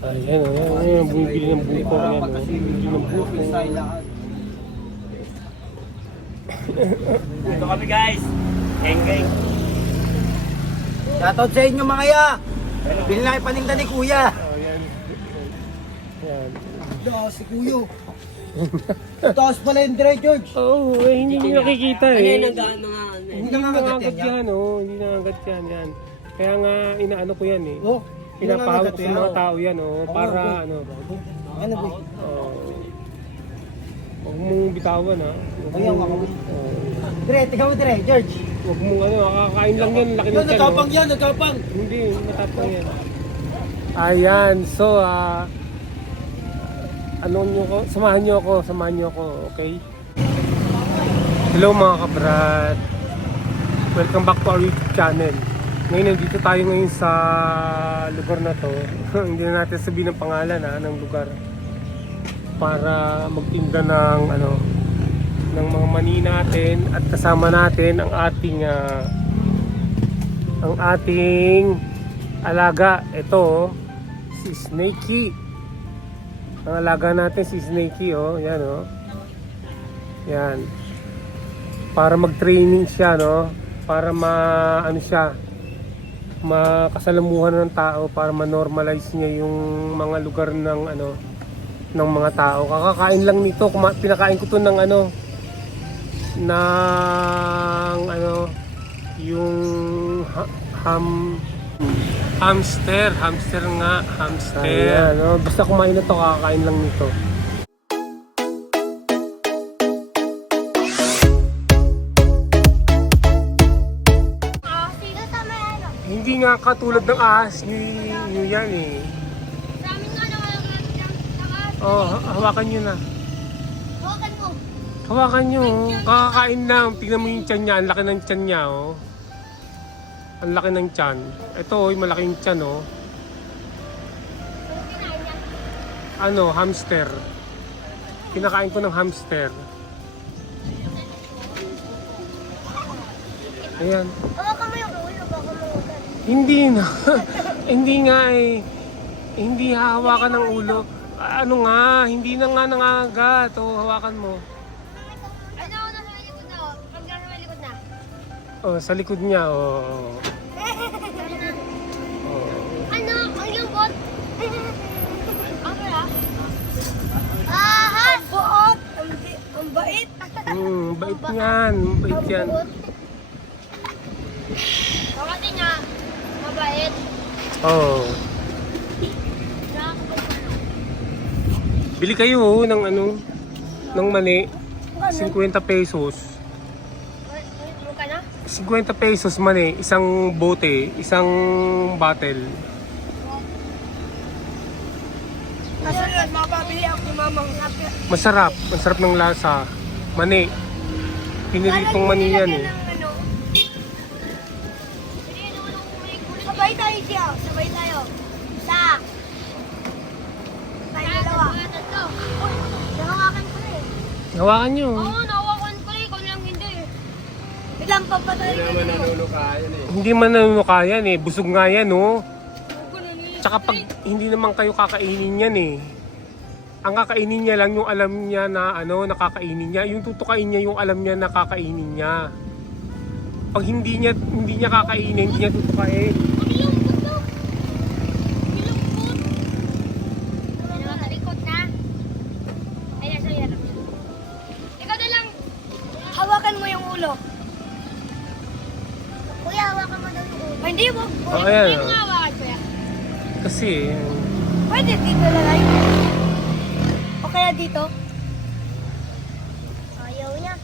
Ayan, ayan, bumibili ng buko. Ayan, bumibili ng buko. Dito kami guys. Geng. Shoutout sa inyo mga ya. Bili na kayo paninda ni Kuya. Ayan. Ayan. Taas si Kuyo. Taas pala yung Dre George. Oo, hindi nyo nakikita eh. Ano yung nagdaan mga ano eh. Hindi na nga Nangangagat yan, hindi nangangagat yan. Kaya nga, inaano ko yan eh. Oh, Pinapahawak sa mga tao yan, para ano. Ano ba? Huwag mong bitawan ha. Ayaw nga kami. Dre, tingnan mo Dre, George. Huwag mong kakakain lang yan, laki ng tiyan. Natapang yan, natapang. Hindi, natapang yan. Ayan, so samahan nyo ako, okay? Hello mga kabrad. Welcome back to our YouTube channel. Ngayon, nandito tayo ngayon sa lugar na to. Hindi na natin sabihin ng pangalan ng lugar. Para magtinda ng ng mga mani natin at kasama natin ang ating alaga. Ito, si Snakey. Ang alaga natin si Snakey, yan Yan. Para mag-training siya, para makasalamuhan ng tao, para ma-normalize niya yung mga lugar ng ng mga tao. Kakakain lang nito, pinakain ko to ng yung hamster nga. Ayan, basta kumain na to, kakakain lang nito. Hindi nga katulad ng ahas ni yan eh. Hawakan nyo na. Hawakan nyo. Kakakain lang. Tingnan mo yung tiyan niya. Ang laki ng tiyan niya, Ang laki ng tiyan. Ito, malaking tiyan, hamster. Kinakain ko ng hamster. Ayan. Hawakan mo yung ulo, baka mawagan. Hindi na. Hindi nga eh. Hindi hahawakan ng ulo. Hindi na nga nangagat. Hawakan mo. Ano, nasa may likod na, pag nasa may likod na. Sa likod niya, Ano, ang lungkot? Ano ya? Ang buot! Ang bait! Bait yan. Bait yan. Kasi nga, mabait. Bili kayo ng mani. 50 pesos. Ano ka na? 50 pesos mani, isang bote, isang bottle. Kasi yun, mapabili ako ni mamang sabi. Masarap ng lasa. Mani. Piniritong mani yan eh. Sabay tayo siya. Sabay tayo. Isa. Tayo dalawa. Nahawakan ko na eh. Hawakan nyo. Oo, nahawakan ko eh. Ikaw lang hindi eh. Biglang papatay ka dito. Hindi man nanunukayan eh. Busog nga yan Tsaka pag hindi naman kayo kakainin yan eh. Ang kakainin niya lang yung alam niya na nakakainin niya. Yung tutukain niya yung alam niya na kakainin niya. Pag hindi niya kakainin, hindi niya tutukain. Hawakan mo yung ulo. Kuya, hawakan mo daw yung ulo. Hindi, wag. Ayan. Hindi mo hawakan, kuya. Kasi, Pwede dito na lang. O kaya dito? Ayaw niya.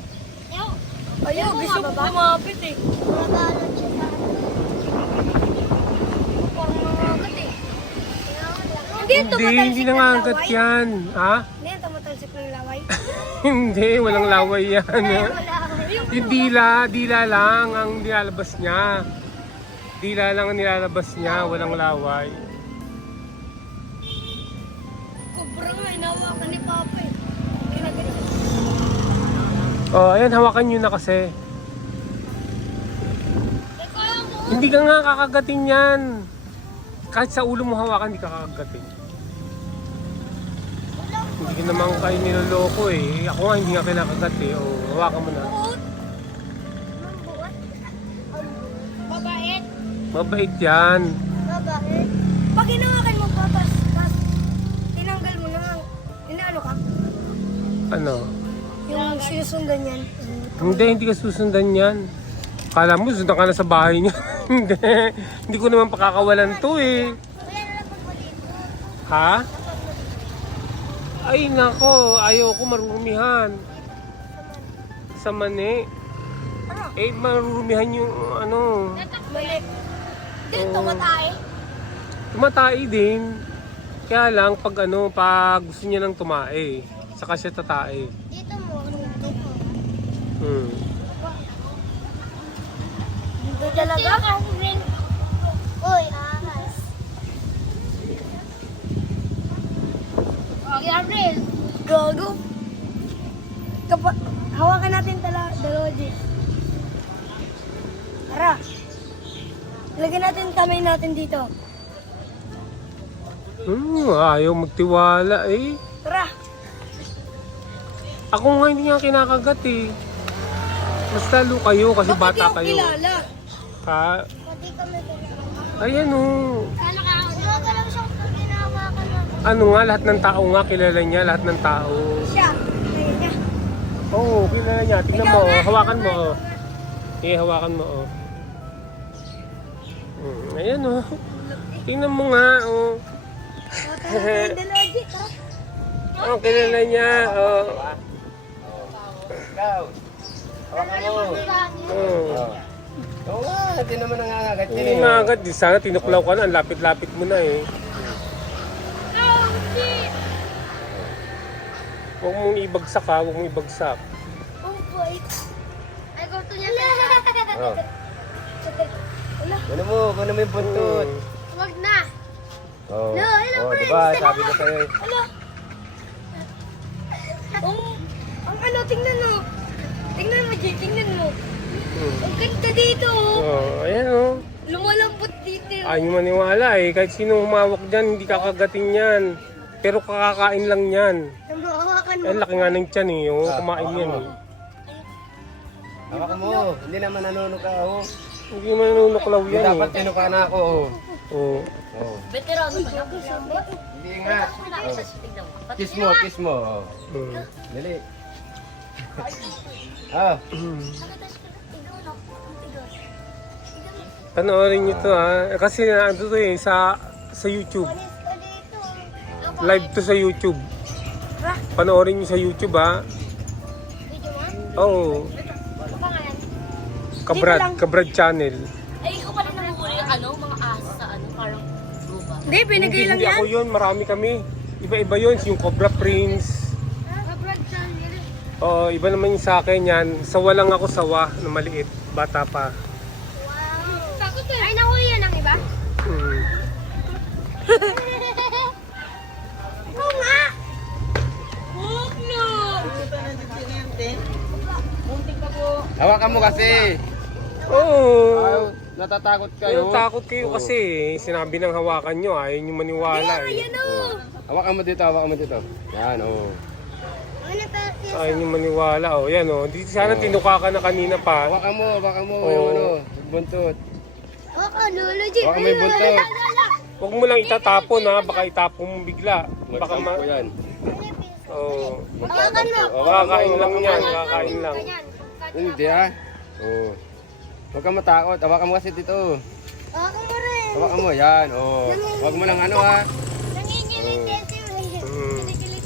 Ayaw, gusto ko kumapit eh. Magalat siya sa akin. Parang mangagat eh. hindi nangangagat yan. Ha? Hindi yan tumatalsik ng laway. Hindi, walang laway yan. Wala. Yung dila lang ang nilalabas niya. Dila lang ang nilalabas niya, walang laway. Kubra nga, inawakan ni Papa eh. Kinaganyan. Ayan, hawakan nyo na kasi. Hindi ka nga kakagatin yan. Kahit sa ulo mo hawakan, hindi ka kakagatin. Hindi ka naman kayo niloloko eh. Ako nga hindi nga kinakagat eh. O, hawakan mo na. Buot. Mabait. Mabait yan. Mabait. Pag hinawakan mo pa, pas, tinanggal mo na nga. Inaano ka? Ano? Yung sinusundan yan. Hindi ka susundan yan. Kala mo, sundan ka na sa bahay niya. Hindi ko naman pakakawalan to eh. Ha? Ay nako, ayoko marurumihan. Sa mani. Eh, marurumihan yung ano. Mali. Dito, matae. Tumatai din. Kaya lang, pag ano, pag gusto niya nang tumae, saka siya tatae. Dito mo. Dito mo. Hmm. Dito talaga? Uy, ahas. Okay, April. Gago. Hawakan natin dalawa, G. Tara. Lagyan natin kamay natin dito. Ayaw magtiwala eh. Tara. Ako nga hindi nga kinakagat eh. Mas lalo kayo kasi Bakit bata di ako kayo. kilala? Ha? Pati kami kilala. Ayan oh. Kala ka ako. Ginawa lang siya kung ginawakan mo. Ano nga, lahat ng tao nga, kilala niya, lahat ng tao. Siya. Ayun niya. Oo, kilala niya. Tingnan mo, oh. Hawakan mo. Oh. Hawakan mo. Oh. Ayan oh. Tingnan mo nga. Oh. Tara, dalawa, G. Tara. Oh, kilala niya. Oh. Ikaw. Hawakan mo. Oh. Oo nga, hindi naman nangangagat Hindi nga agad. Di sana tinuklaw ka na. Ang lapit-lapit mo na eh. Huwag mong ibagsak ha. Huwag mong ibagsak. Oh, boy. Ay, gusto niya. Oh. Wala. Ano mo yung buntot? Wag na. Oh. No, hello, Oh, friends. diba? Sabi ko sa'yo. Wala. Ang ano, tingnan mo. Tingnan mo, G. Tingnan mo. Ang ganda dito. Oh, ayan oh. Lumalambot dito. Ayaw nyo maniwala eh. Kahit sino humawak dyan, hindi kakagatin yan. Pero kakakain lang yan. Namahawakan mo. Ang laki nga ng tiyan eh. Oh. Kumain yan eh. Hawakan mo. Hindi naman nanunog ka, oh. Hindi man nanunuklaw Hindi yan dapat eh. tinuka na ako, oh. Oh. Oh. Veterano ba yan? Hindi nga. Oh. Kiss mo. Oh. Hmm. Dali. Ah. Panoorin nyo to ha. Kasi ano to eh, sa YouTube. Live to sa YouTube. Panoorin nyo sa YouTube ha. Oo. Kabrad channel. Ay, ikaw pala nanguhuli yung ano, mga ahas sa ano, parang lupa. Hindi, binigay lang Hindi yan. ako yun, marami kami. Iba-iba yun, yung Cobra Prince. Oo, iba naman yung sa akin yan. Sawa lang ako, sawa na maliit. Bata pa. Takot eh. Ay, nahuli yan ang iba? Hmm. Oo nga. Huwag na. Hawakan mo kasi. Oo. Ayaw, natatakot kayo. Takot kayo kasi sinabi ng hawakan nyo, ayaw nyo maniwala eh. Ayan o. Hawakan mo dito. Yan, oh. Ayaw nyo maniwala, oh. Yan, oh. Di sana tinuka ka na kanina pa. Hawakan mo Oo. yung ano, buntot. Oo, lolo, G. Hawakan mo yung buntot. Huwag mo lang itatapon ha, baka itapon mo bigla. Baka Magsampo yan. Oh. Hawakan mo. Kakain lang yan, kakain lang. Hindi ah. Oh. Huwag kang matakot. Hawakan mo kasi dito. Hawakan mo rin. Hawakan mo, yan. Oh. Huwag mo lang ano ha. Nanginginig yan si Will. Hmm. Kinikilig.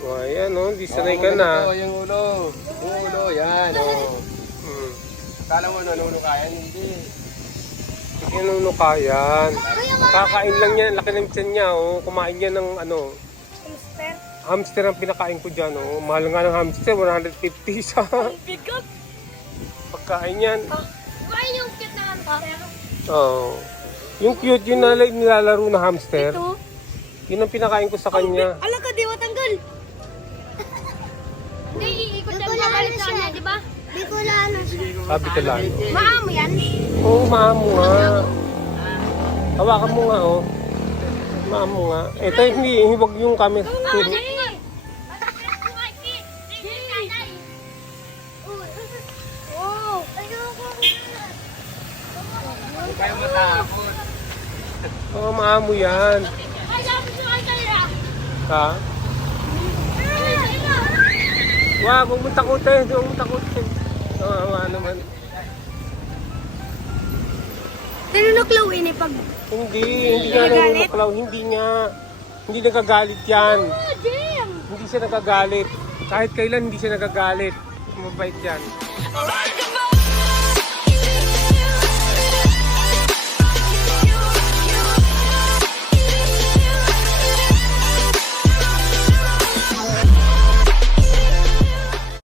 Oh, ayan, oh. Di sanay ka na. Yung ulo. Yan. Oh. Hmm. Kala mo nanuno kaya? Hindi. Hindi nung kayan. Kakain lang yan, laki ng tiyan niya, oh. Kumain yan ng ano. Hamster. Hamster ang pinakain ko dyan, oh. Mahal nga ng hamster, 150 sa Bigot. pagkain yan. Kumain yung cute na hamster. Oh. Yung cute, yung nilalaro na hamster, Ito. yun ang pinakain ko sa kanya. Alam ka, di matanggal. Hindi, iikot yan papalit sa kanya, di ba? Bicolano siya. Sabi ko lang. Maamo yan? Oo, maamo nga. Hawakan mo nga, oh. Maamo nga. Ito hindi, huwag yung camera. Oh! Huwag kayong matakot. Oo, maamo yan. Ha? Wag, huwag mong takutin. Huwag mong takutin. Oo, naman. Tinunuklaw ini pag... Hindi nga nangunguklaw. Hindi nga. Hindi nagagalit yan. Oh, Jim! Hindi siya nagagalit. Kahit kailan hindi siya nagagalit. Mabait yan. Alright,